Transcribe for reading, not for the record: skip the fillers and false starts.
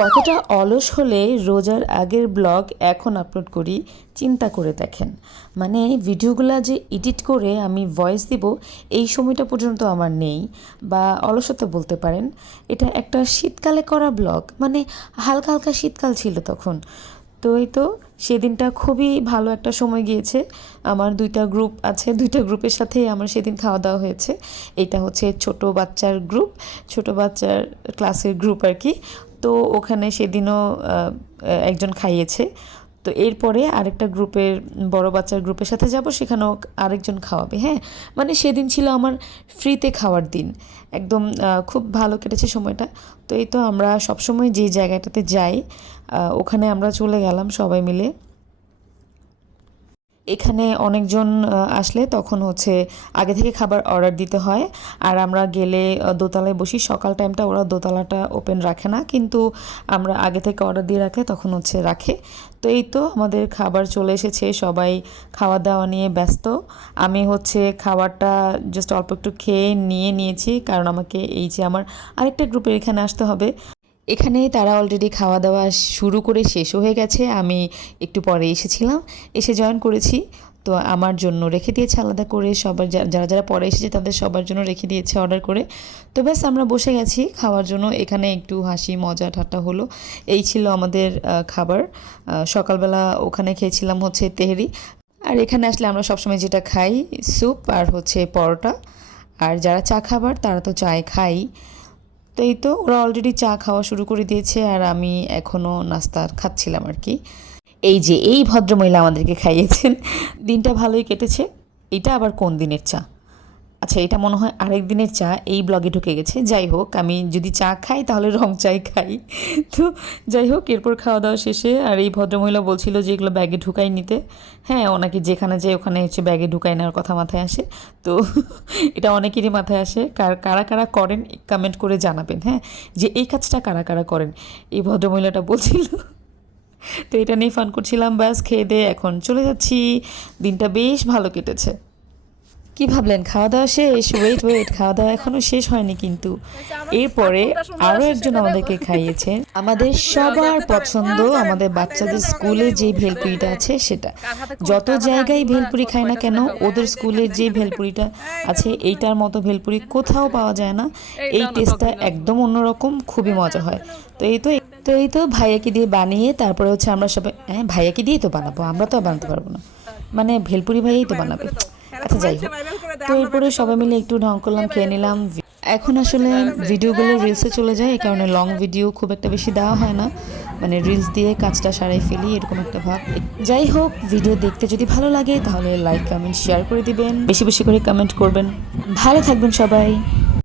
কতটা অলস হলে রোজার আগের ব্লগ এখন আপলোড করি চিন্তা করে দেখেন। মানে ভিডিওগুলো যে এডিট করে আমি ভয়েস দিব এই সময়টা পর্যন্ত আমার নেই, বা অলসতা বলতে পারেন। এটা একটা শীতকালে করা ব্লগ, মানে হালকা হালকা শীতকাল ছিল তখন। তো এই তো সেদিনটা খুবই ভালো একটা সময় গিয়েছে। আমার দুইটা গ্রুপ আছে, দুইটা গ্রুপের সাথেই আমার সেদিন খাওয়া দাওয়া হয়েছে। এটা হচ্ছে ছোট বাচ্চার গ্রুপ, ছোট বাচ্চার ক্লাসের গ্রুপ আর কি। তো ওখানে সেদিনও একজন খাইয়েছে। তো এরপরে আরেকটা গ্রুপের বড় বাচ্চার গ্রুপের সাথে যাব, সেখানেও আরেকজন খাওয়াবে। হ্যাঁ, মানে সেদিন ছিল আমার ফ্রিতে খাওয়ার দিন। একদম খুব ভালো কেটেছে সময়টা। তো এই তো আমরা সবসময় যে জায়গাটাতে যাই ওখানে আমরা চলে গেলাম সবাই মিলে। এখানে অনেকজন আসলে তখন হচ্ছে আগে থেকে খাবার অর্ডার দিতে হয়। আর আমরা গেলে দোতলায় বসি। সকাল টাইমটা ওরা দোতলাটা ওপেন রাখে না, কিন্তু আমরা আগে থেকে অর্ডার দিয়ে রাখলে তখন হচ্ছে রাখে। তো এই তো আমাদের খাবার চলে এসেছে, সবাই খাওয়া দাওয়া নিয়ে ব্যস্ত। আমি হচ্ছে খাবারটা জাস্ট অল্প একটু খেয়ে নিয়েছি, কারণ আমাকে এই যে আমার আরেকটা গ্রুপের এখানে আসতে হবে। এখানে তারা অলরেডি খাওয়া দাওয়া শুরু করে শেষও হয়ে গেছে। আমি একটু পরে এসেছিলাম, এসে জয়েন করেছি। তো আমার জন্য রেখে দিয়েছে আলাদা করে, সবার যারা যারা পরে এসেছে তাদের সবার জন্য রেখে দিয়েছে অর্ডার করে। তো ব্যাস আমরা বসে গেছি খাওয়ার জন্য। এখানে একটু হাসি মজা ঠাট্টা হলো। এই ছিল আমাদের খাবার। সকালবেলা ওখানে খেয়েছিলাম হচ্ছে তেহেরি। আর এখানে আসলে আমরা সবসময় যেটা খাই স্যুপ আর হচ্ছে পরোটা। আর যারা চা খাবার তারা তো চায় খাই। তো এই তো ওরা অলরেডি চা খাওয়া শুরু করে দিয়েছে, আর আমি এখনও নাস্তা খাচ্ছিলাম আর কি। এই যে এই ভদ্রমহিলা আমাদেরকে খাইয়েছেন। দিনটা ভালোই কেটেছে। এটা আবার কোন দিনের চা? আচ্ছা, এটা মনে হয় আরেক দিনের চা এই ব্লগে ঢুকে গেছে। যাই হোক, আমি যদি চা খাই তাহলে রং চাই খাই। তো যাই হোক, এরপর খাওয়া দাওয়া শেষে আর এই ভদ্রমহিলা বলছিল যে এগুলো ব্যাগে ঢুকাই নিতে। হ্যাঁ, ওনাকে যেখানে যায় ওখানে হচ্ছে ব্যাগে ঢুকাই নেওয়ার কথা মাথায় আসে। তো এটা অনেকেরই মাথায় আসে। কারা কারা করেন কমেন্ট করে জানাবেন, হ্যাঁ, যে এই কাজটা কারা কারা করেন। এই ভদ্রমহিলাটা বলছিল। তো এটা নিয়ে ফান করছিলাম। ব্যাস খেয়ে দিয়ে এখন চলে যাচ্ছি। দিনটা বেশ ভালো কেটেছে। কি ভাবলেন খাওয়া দাওয়া শেষ? ওয়েট ওয়েট, খাওয়া দাওয়া এখনো শেষ হয়নি কিন্তু। এরপরে আরও একজন আমাদেরকে খাইয়েছে আমাদের সবার পছন্দ, আমাদের বাচ্চাদের স্কুলে যে ভেলপুরিটা আছে সেটা। যত জায়গায় ভেলপুরি খায় না কেন, ওদের স্কুলের যে ভেলপুরিটা আছে এইটার মতো ভেলপুরি কোথাও পাওয়া যায় না। এই টেস্টটা একদম অন্যরকম, খুবই মজা হয়। তো এই তো ভাইয়াকে দিয়ে বানিয়ে তারপরে হচ্ছে আমরা সবাই, হ্যাঁ ভাইয়াকে দিয়েই তো বানাবো, আমরা তো আর বানাতে পারবো না। মানে ভেলপুরি ভাইয়াই তো বানাবে। আচ্ছা যাই হোক, তো এরপরে সবাই মিলে একটু ঢং করলাম, খেয়ে নিলাম। এখন আসলে ভিডিওগুলো রিলসে চলে যায়, এই কারণে লং ভিডিও খুব একটা বেশি দেওয়া হয় না। মানে রিলস দিয়ে কাজটা সারাই ফেলি, এরকম একটা ভাব। যাই হোক, ভিডিও দেখতে যদি ভালো লাগে তাহলে লাইক কমেন্ট শেয়ার করে দিবেন, বেশি বেশি করে কমেন্ট করবেন। ভালো থাকবেন সবাই।